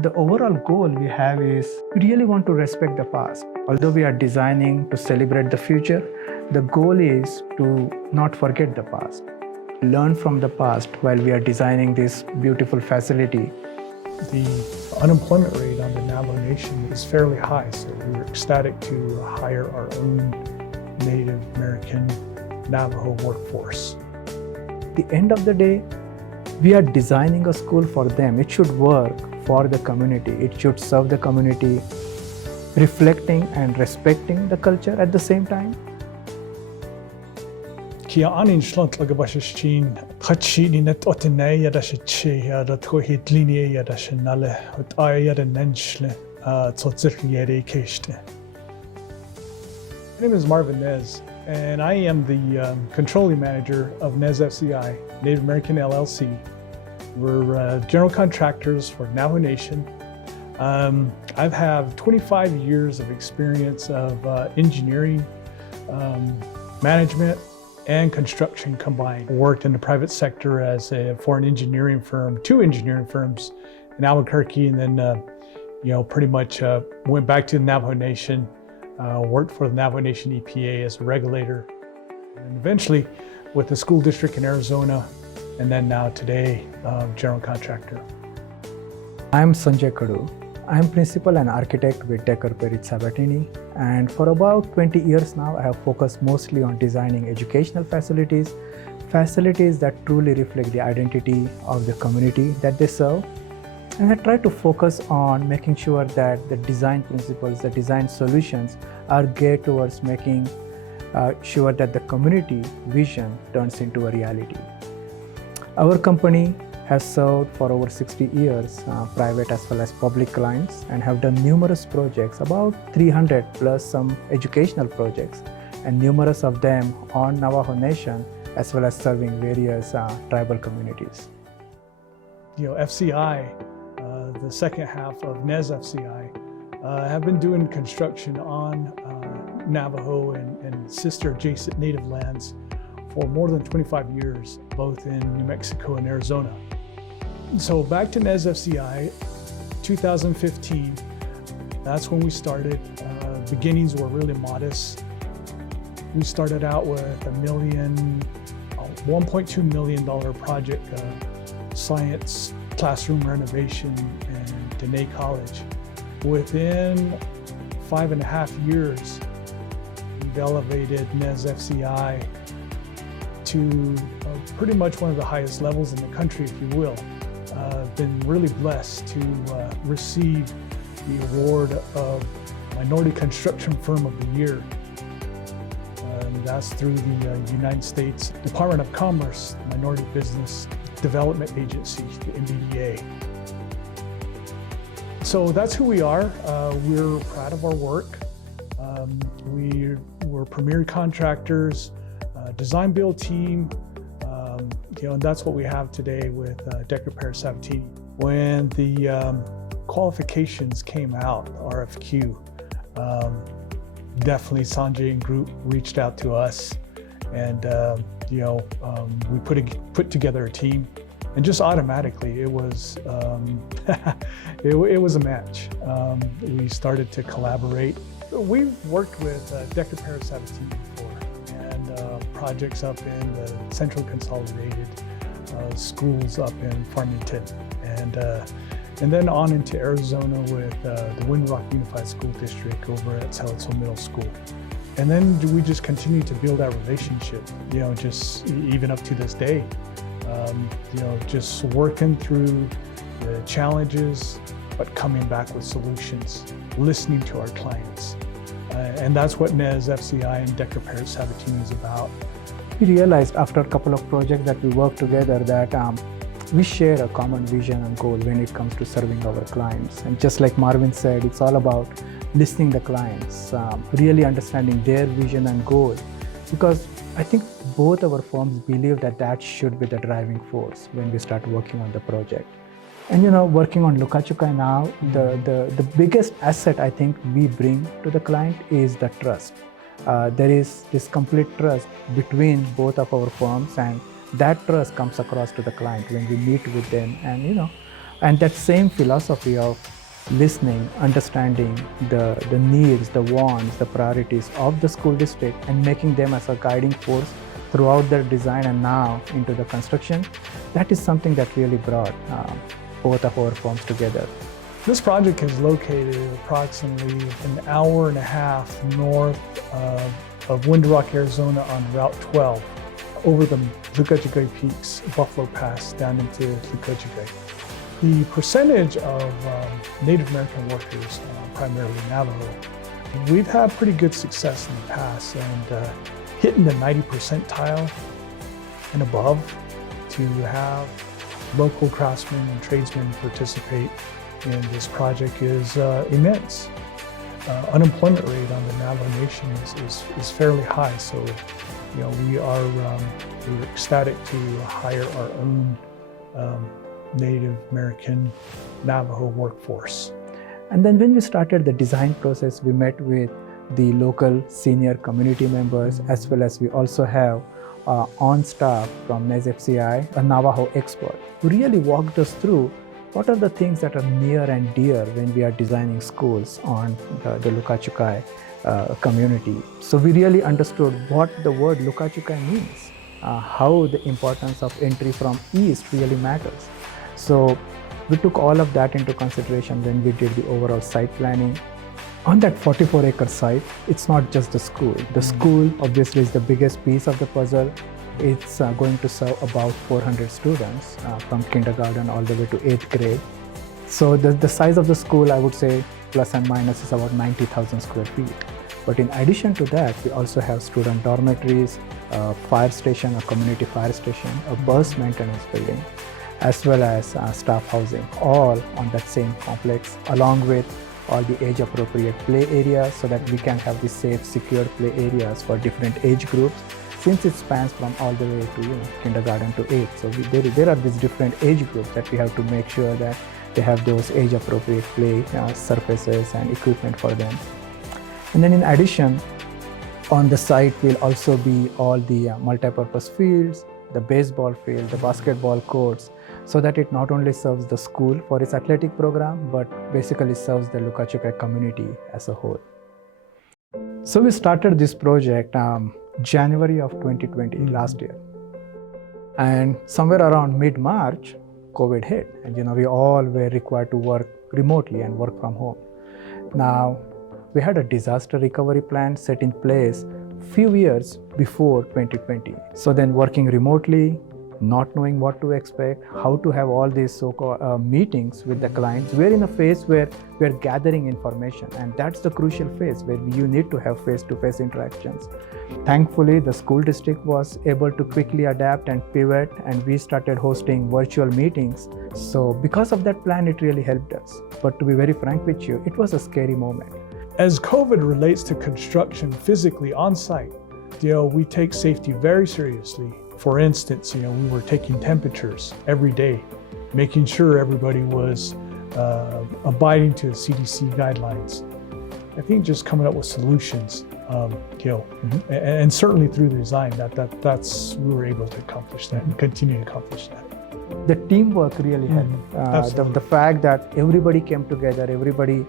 The overall goal we have is we really want to respect the past. Although we are designing to celebrate the future, the goal is to not forget the past. Learn from the past while we are designing this beautiful facility. The unemployment rate on the Navajo Nation is fairly high, so we were ecstatic to hire our own Native American Navajo workforce. At the end of the day, we are designing a school for them. It should work for the community. It should serve the community, reflecting and respecting the culture at the same time. Kia anin shlant lagabashashin, Hachi net otene yadashe yadatko hitlini yadashanale, Utaya Nenchle, Tsotziriere Keshte. My name is Marvin Nez, and I am the controlling manager of Nez FCI, Native American LLC. We're general contractors for Navajo Nation. I've had 25 years of experience of engineering, management, and construction combined. Worked in the private sector for an engineering firm, 2 engineering firms in Albuquerque, and then pretty much went back to the Navajo Nation, worked for the Navajo Nation EPA as a regulator, and eventually with the school district in Arizona, and then now today, general contractor. I'm Sanjay Kadu. I'm principal and architect with Decker Perit Sabatini, and for about 20 years now, I have focused mostly on designing educational facilities that truly reflect the identity of the community that they serve. And I try to focus on making sure that the design principles, the design solutions are geared towards making sure that the community vision turns into a reality. Our company has served for over 60 years, private as well as public clients, and have done numerous projects, about 300 plus some educational projects, and numerous of them on Navajo Nation, as well as serving various tribal communities. FCI, the second half of Nez FCI, have been doing construction on Navajo and sister adjacent native lands for more than 25 years, both in New Mexico and Arizona. So back to Nez FCI, 2015, that's when we started. Beginnings were really modest. We started out with $1.2 million project, science classroom renovation in Dene College. Within 5.5 years, we've elevated Nez FCI to pretty much one of the highest levels in the country, if you will. Been really blessed to receive the award of Minority Construction Firm of the Year. That's through the United States Department of Commerce Minority Business Development Agency, the MBDA. So that's who we are. We're proud of our work. We're premier contractors, design build team, and that's what we have today with Decker Perit Sabatini. When the qualifications came out, RFQ, definitely Sanjay and group reached out to us, and we put together a team, and just automatically it was it was a match. We started to collaborate. We've worked with Decker Perit Sabatini before, and projects up in the Central Consolidated, schools up in Farmington, and then on into Arizona with the Windrock Unified School District over at Saliso Middle School. And then we just continue to build that relationship, just even up to this day, just working through the challenges, but coming back with solutions, listening to our clients. And that's what Nez FCI and Decker Perit Sabatini is about. We realized after a couple of projects that we worked together that we share a common vision and goal when it comes to serving our clients. And just like Marvin said, it's all about listening to the clients, really understanding their vision and goal. Because I think both our firms believe that should be the driving force when we start working on the project. And working on Luka Chukai now, the biggest asset I think we bring to the client is the trust. There is this complete trust between both of our firms, and that trust comes across to the client when we meet with them. And And that same philosophy of listening, understanding the needs, the wants, the priorities of the school district and making them as a guiding force throughout their design and now into the construction, that is something that really brought both of our firms together. This project is located approximately an hour and a half north of Window Rock, Arizona on Route 12 over the Lucachugay Peaks, Buffalo Pass down into Lucachugay. The percentage of Native American workers, primarily Navajo, we've had pretty good success in the past and hitting the 90 percentile and above to have local craftsmen and tradesmen participate in this project is immense. Unemployment rate on the Navajo Nation is fairly high, so we're ecstatic to hire our own Native American Navajo workforce. And then when we started the design process, we met with the local senior community members, as well as we also have on staff from NESFCI, a Navajo expert, who really walked us through what are the things that are near and dear when we are designing schools on the Lucachugay community. So we really understood what the word Lucachugay means, how the importance of entry from east really matters. So we took all of that into consideration when we did the overall site planning. On that 44-acre site, it's not just the school. The school obviously is the biggest piece of the puzzle. It's going to serve about 400 students from kindergarten all the way to 8th grade. So the size of the school, I would say, plus and minus, is about 90,000 square feet. But in addition to that, we also have student dormitories, a fire station, a community fire station, a bus maintenance building, as well as staff housing, all on that same complex, along with all the age-appropriate play areas so that we can have the safe, secure play areas for different age groups, since it spans from all the way to kindergarten to 8th. So there are these different age groups that we have to make sure that they have those age-appropriate play surfaces and equipment for them. And then in addition, on the site will also be all the multi-purpose fields, the baseball field, the basketball courts, so that it not only serves the school for its athletic program, but basically serves the Lucachugay community as a whole. So we started this project January of 2020, last year. And somewhere around mid-March, COVID hit, and we all were required to work remotely and work from home. Now, we had a disaster recovery plan set in place few years before 2020. So then working remotely, not knowing what to expect, how to have all these so-called meetings with the clients, we're in a phase where we're gathering information, and that's the crucial phase where you need to have face-to-face interactions. Thankfully, the school district was able to quickly adapt and pivot, and we started hosting virtual meetings. So because of that plan, it really helped us. But to be very frank with you, it was a scary moment. As COVID relates to construction physically on site, we take safety very seriously. For instance, we were taking temperatures every day, making sure everybody was abiding to the CDC guidelines. I think just coming up with solutions, and certainly through the design, that's we were able to accomplish that and continue to accomplish that. The teamwork really helped. The fact that everybody came together, everybody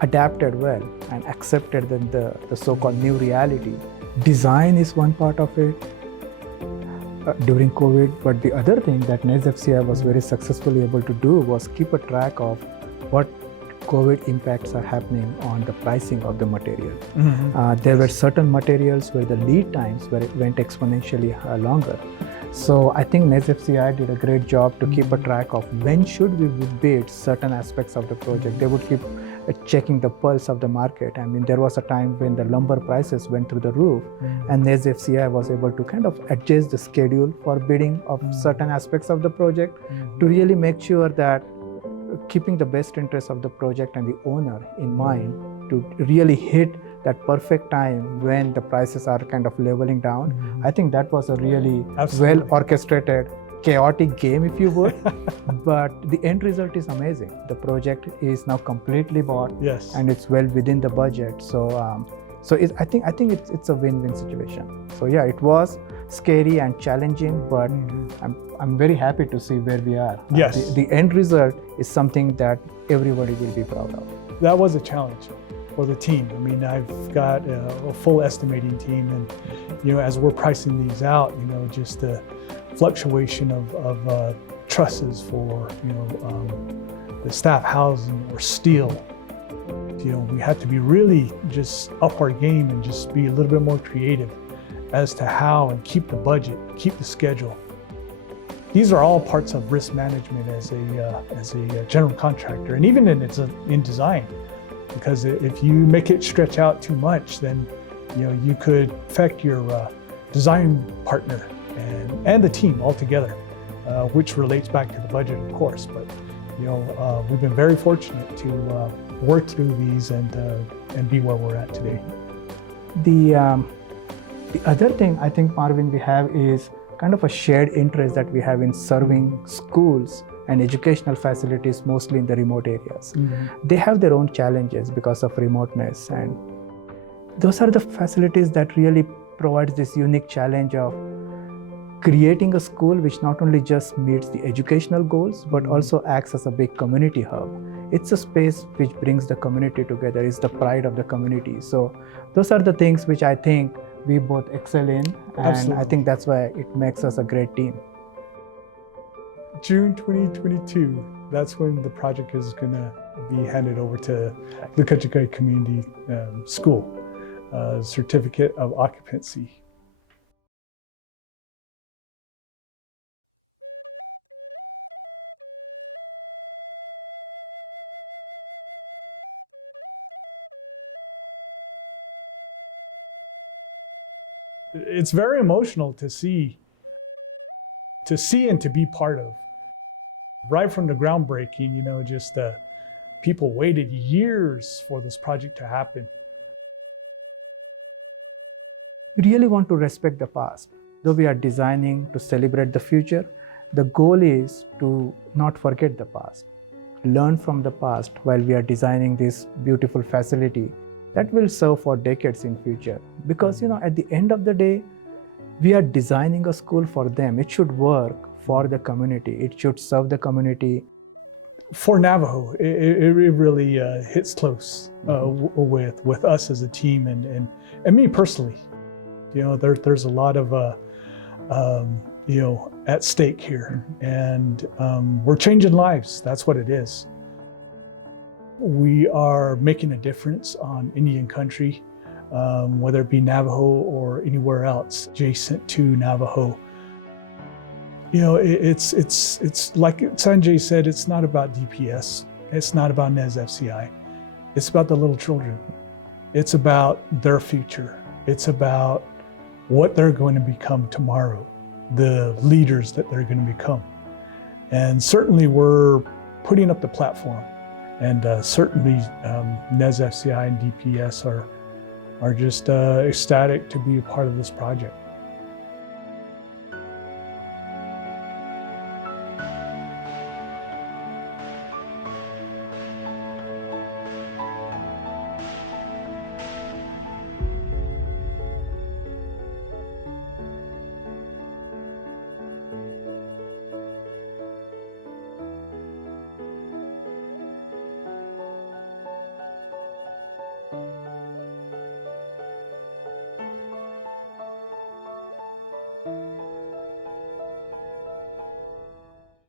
adapted well and accepted the so-called new reality. Design is one part of it during COVID, but the other thing that NESFCI was very successfully able to do was keep a track of what COVID impacts are happening on the pricing of the material. There were certain materials where the lead times went exponentially longer. So I think NESFCI did a great job to keep a track of when should we bid certain aspects of the project. They would keep checking the pulse of the market. I mean, there was a time when the lumber prices went through the roof, and NESFCI was able to kind of adjust the schedule for bidding of certain aspects of the project to really make sure that keeping the best interests of the project and the owner in mind to really hit that perfect time when the prices are kind of leveling down. I think that was a really well orchestrated, chaotic game, if you would. But the end result is amazing. The project is now completely bought, and it's well within the budget. So, I think it's a win-win situation. So yeah, it was scary and challenging, but I'm very happy to see where we are. Yes. The end result is something that everybody will be proud of. That was a challenge for the team. I mean, I've got a full estimating team, and as we're pricing these out, just the fluctuation of trusses for the staff housing or steel. We had to be really just up our game and just be a little bit more creative as to how and keep the budget, keep the schedule. These are all parts of risk management as a general contractor, and even in design, because if you make it stretch out too much, then you could affect your design partner and the team altogether, which relates back to the budget, of course. But we've been very fortunate to work through these and be where we're at today. The other thing I think, Marvin, we have is kind of a shared interest that we have in serving schools and educational facilities, mostly in the remote areas. They have their own challenges because of remoteness, and those are the facilities that really provides this unique challenge of creating a school which not only just meets the educational goals, but also acts as a big community hub. It's a space which brings the community together, it's the pride of the community. So those are the things which I think we both excel in, and Absolutely. I think that's why it makes us a great team. June 2022, that's when the project is going to be handed over to the Kachikai Community School, Certificate of Occupancy. It's very emotional to see and to be part of. Right from the groundbreaking, just people waited years for this project to happen. We really want to respect the past. Though we are designing to celebrate the future, the goal is to not forget the past. Learn from the past while we are designing this beautiful facility that will serve for decades in future. Because at the end of the day, we are designing a school for them. It should work for the community. It should serve the community. For Navajo, it really hits close with us as a team and me personally. There's a lot of at stake here, and we're changing lives. That's what it is. We are making a difference on Indian country, whether it be Navajo or anywhere else adjacent to Navajo. It's like Sanjay said, it's not about DPS. It's not about NES FCI. It's about the little children. It's about their future. It's about what they're going to become tomorrow, the leaders that they're going to become. And certainly we're putting up the platform. And certainly NES FCI and DPS are just ecstatic to be a part of this project.